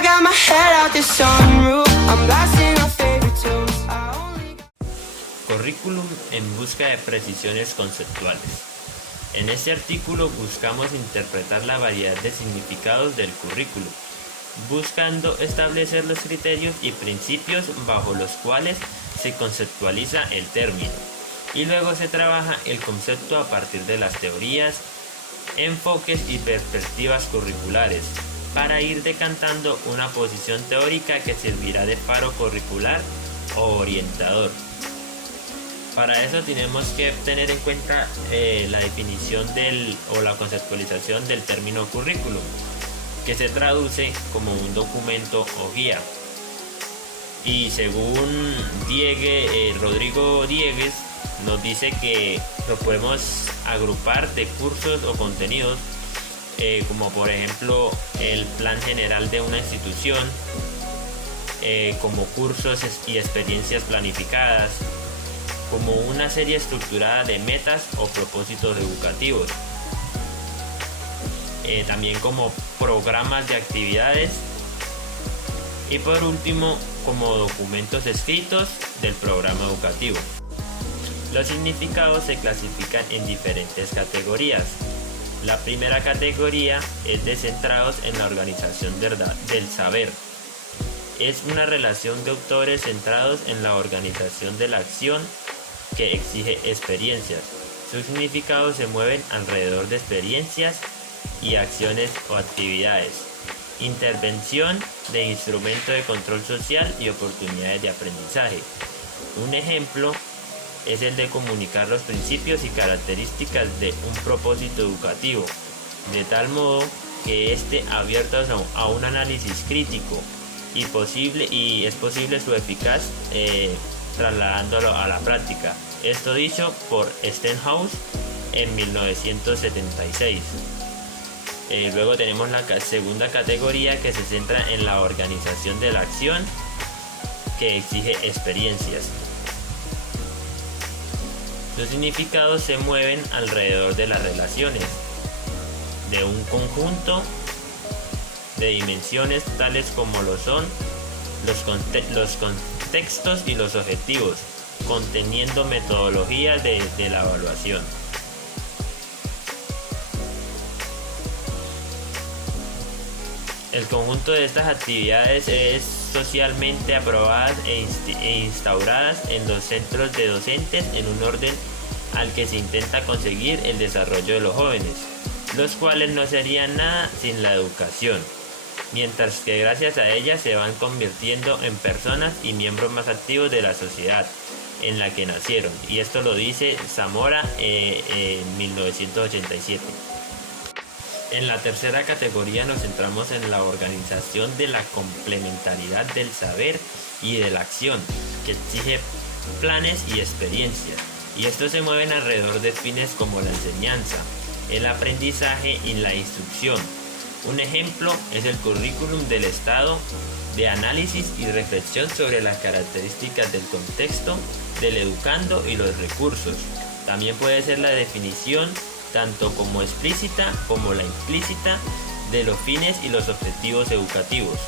I got my head out the sunroof, I'm blasting our favorite tunes. Currículum en busca de precisiones conceptuales. En este artículo buscamos interpretar la variedad de significados del currículum, buscando establecer los criterios y principios bajo los cuales se conceptualiza el término, y luego se trabaja el concepto a partir de las teorías, enfoques y perspectivas curriculares, para ir decantando una posición teórica que servirá de faro curricular o orientador. Para eso tenemos que tener en cuenta la definición o la conceptualización del término currículum, que se traduce como un documento o guía. Y según Rodrigo Diegues, nos dice que lo podemos agrupar de cursos o contenidos, como por ejemplo el plan general de una institución, como cursos y experiencias planificadas, como una serie estructurada de metas o propósitos educativos, también como programas de actividades, y por último como documentos escritos del programa educativo. Los significados se clasifican en diferentes categorías. La primera categoría es de centrados en la organización del saber. Es una relación de autores centrados en la organización de la acción que exige experiencias. Sus significados se mueven alrededor de experiencias y acciones o actividades. Intervención de instrumento de control social y oportunidades de aprendizaje. Un ejemplo es el de comunicar los principios y características de un propósito educativo, de tal modo que esté abierto a un análisis crítico y es posible su eficaz trasladándolo a la práctica. Esto dicho por Stenhouse en 1976. Luego tenemos la segunda categoría, que se centra en la organización de la acción que exige experiencias. Sus significados se mueven alrededor de las relaciones de un conjunto de dimensiones tales como lo son los contextos y los objetivos, conteniendo metodologías de la evaluación. El conjunto de estas actividades es socialmente aprobadas e instauradas en los centros de docentes en un orden al que se intenta conseguir el desarrollo de los jóvenes, los cuales no serían nada sin la educación, mientras que gracias a ella se van convirtiendo en personas y miembros más activos de la sociedad en la que nacieron, y esto lo dice Zamora en 1987. En la tercera categoría nos centramos en la organización de la complementariedad del saber y de la acción, que exige planes y experiencias, y estos se mueven alrededor de fines como la enseñanza, el aprendizaje y la instrucción. Un ejemplo es el currículum del Estado de análisis y reflexión sobre las características del contexto, del educando y los recursos. También puede ser la definición, tanto como explícita como la implícita, de los fines y los objetivos educativos.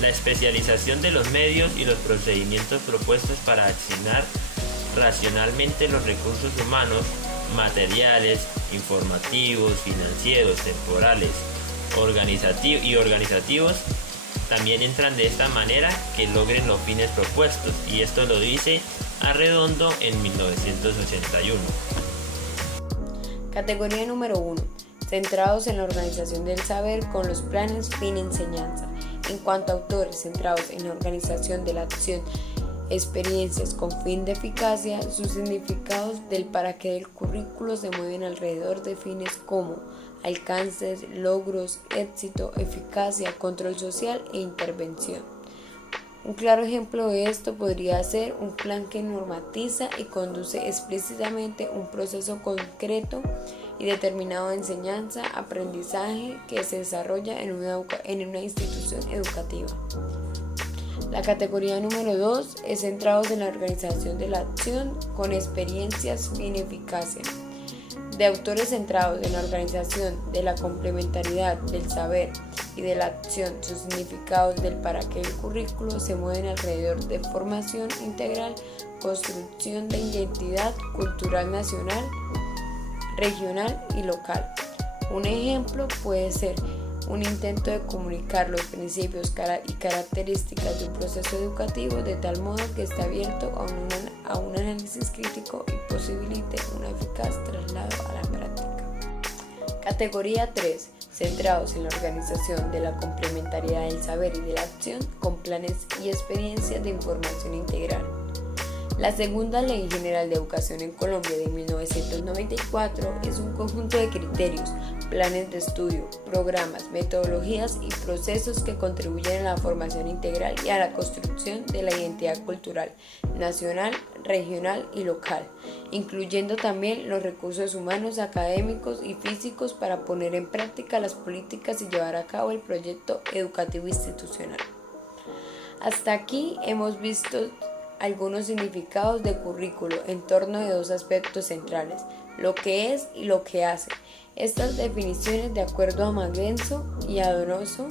La especialización de los medios y los procedimientos propuestos para accionar racionalmente los recursos humanos, materiales, informativos, financieros, temporales, organizativos, también entran de esta manera que logren los fines propuestos, y esto lo dice Arredondo en 1981. Categoría número 1. Centrados en la organización del saber con los planes fin-enseñanza. En cuanto a autores centrados en la organización de la acción, experiencias con fin de eficacia, sus significados del para qué del currículo se mueven alrededor de fines como alcances, logros, éxito, eficacia, control social e intervención. Un claro ejemplo de esto podría ser un plan que normatiza y conduce explícitamente un proceso concreto y determinado de enseñanza, aprendizaje que se desarrolla en una institución educativa. La categoría número 2 es centrados en la organización de la acción con experiencias fin eficacia. De autores centrados en la organización de la complementariedad del saber y de la acción. Sus significados del para qué el currículo se mueven alrededor de formación integral, construcción de identidad cultural nacional, regional y local. Un ejemplo puede ser un intento de comunicar los principios y características de un proceso educativo de tal modo que esté abierto a un análisis crítico y posibilite un eficaz traslado a la práctica. Categoría 3. Centrados en la organización de la complementariedad del saber y de la acción con planes y experiencias de información integral. La segunda Ley General de Educación en Colombia de 1994 es un conjunto de criterios, planes de estudio, programas, metodologías y procesos que contribuyen a la formación integral y a la construcción de la identidad cultural, nacional, regional y local, incluyendo también los recursos humanos, académicos y físicos para poner en práctica las políticas y llevar a cabo el proyecto educativo institucional. Hasta aquí hemos visto algunos significados de currículo en torno de dos aspectos centrales, lo que es y lo que hace. Estas definiciones, de acuerdo a Magrenzo y a Donoso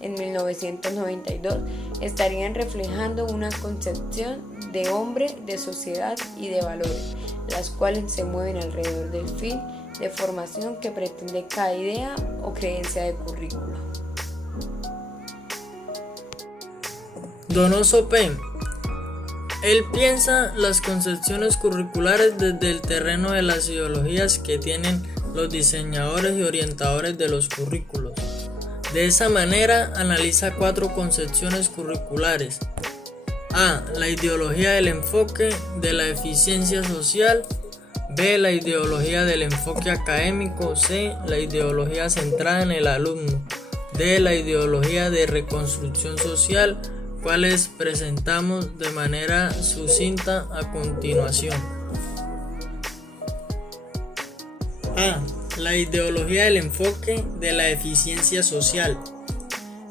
en 1992, estarían reflejando una concepción de hombre, de sociedad y de valores, las cuales se mueven alrededor del fin de formación que pretende cada idea o creencia de currículo. Donoso P. Él piensa las concepciones curriculares desde el terreno de las ideologías que tienen los diseñadores y orientadores de los currículos. De esa manera analiza 4 concepciones curriculares. A. La ideología del enfoque de la eficiencia social. B. La ideología del enfoque académico. C. La ideología centrada en el alumno. D. La ideología de reconstrucción social, cuales presentamos de manera sucinta a continuación. A. La ideología del enfoque de la eficiencia social.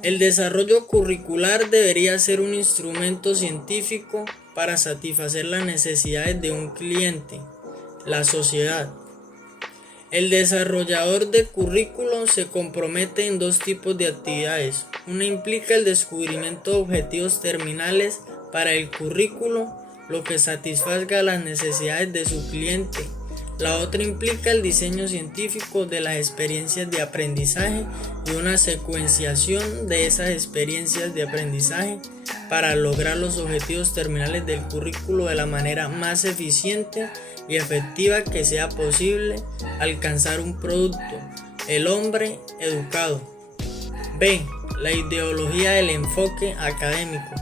El desarrollo curricular debería ser un instrumento científico para satisfacer las necesidades de un cliente, la sociedad. El desarrollador de currículo se compromete en 2 tipos de actividades. Una implica el descubrimiento de objetivos terminales para el currículo, lo que satisfaga las necesidades de su cliente. La otra implica el diseño científico de las experiencias de aprendizaje y una secuenciación de esas experiencias de aprendizaje para lograr los objetivos terminales del currículo de la manera más eficiente y efectiva que sea posible alcanzar un producto, el hombre educado. B. La ideología del enfoque académico.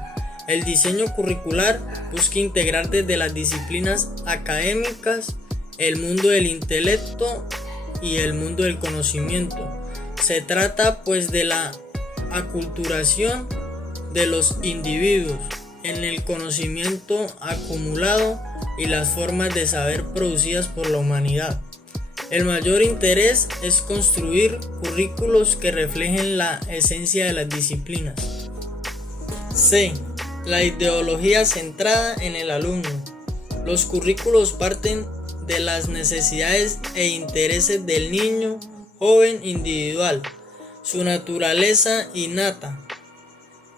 El diseño curricular busca integrar desde las disciplinas académicas el mundo del intelecto y el mundo del conocimiento. Se trata pues de la aculturación de los individuos en el conocimiento acumulado y las formas de saber producidas por la humanidad. El mayor interés es construir currículos que reflejen la esencia de las disciplinas. C. La ideología centrada en el alumno. Los currículos parten de las necesidades e intereses del niño, joven individual, su naturaleza innata.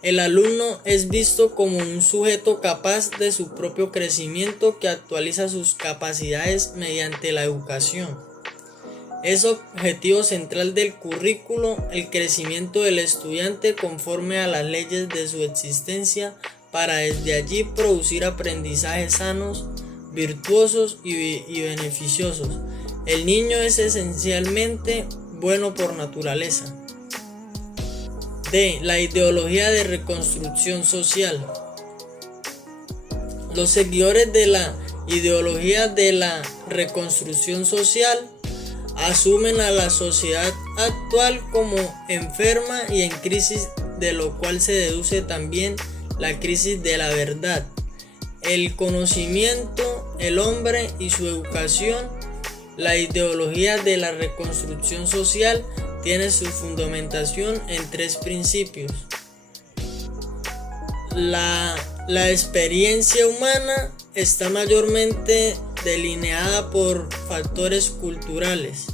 El alumno es visto como un sujeto capaz de su propio crecimiento que actualiza sus capacidades mediante la educación. Es objetivo central del currículo el crecimiento del estudiante conforme a las leyes de su existencia para desde allí producir aprendizajes sanos, virtuosos y beneficiosos. El niño es esencialmente bueno por naturaleza. D. La ideología de reconstrucción social. Los seguidores de la ideología de la reconstrucción social asumen a la sociedad actual como enferma y en crisis, de lo cual se deduce también la crisis de la verdad, el conocimiento, el hombre y su educación. La ideología de la reconstrucción social tiene su fundamentación en 3 principios. La experiencia humana está mayormente delineada por factores culturales.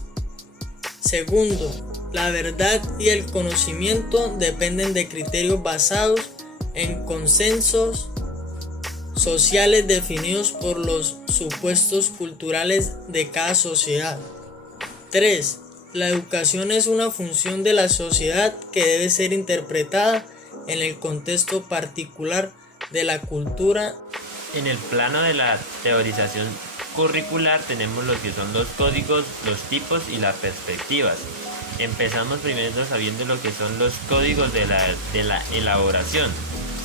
Segundo, la verdad y el conocimiento dependen de criterios basados en consensos sociales definidos por los supuestos culturales de cada sociedad. 3. La educación es una función de la sociedad que debe ser interpretada en el contexto particular de la cultura. En el plano de la teorización curricular tenemos lo que son los códigos, los tipos y las perspectivas. Empezamos primero sabiendo lo que son los códigos de la elaboración.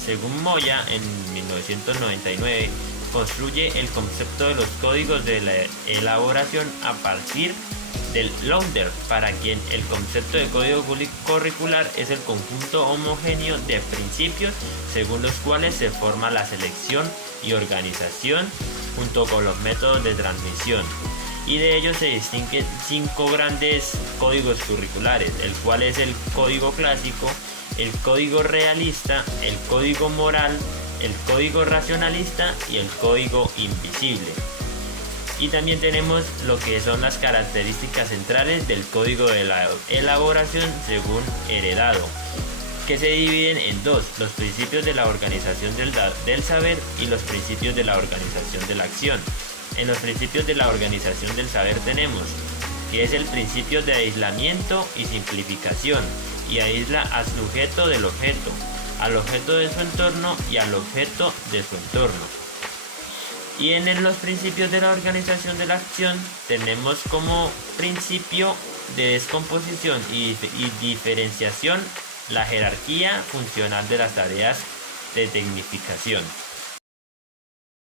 Según Moya, en 1999, construye el concepto de los códigos de la elaboración a partir del Lauder, para quien el concepto de código curricular es el conjunto homogéneo de principios según los cuales se forma la selección y organización junto con los métodos de transmisión. Y de ellos se distinguen 5 grandes códigos curriculares, el cual es el código clásico, el código realista, el código moral, el código racionalista y el código invisible. Y también tenemos lo que son las características centrales del código de la elaboración según Heredado, que se dividen en dos: los principios de la organización del saber y los principios de la organización de la acción. En los principios de la organización del saber tenemos que es el principio de aislamiento y simplificación, y aísla al sujeto del objeto, al objeto de su entorno y al objeto de su entorno. Y en los principios de la organización de la acción tenemos como principio de descomposición y diferenciación la jerarquía funcional de las tareas de tecnificación.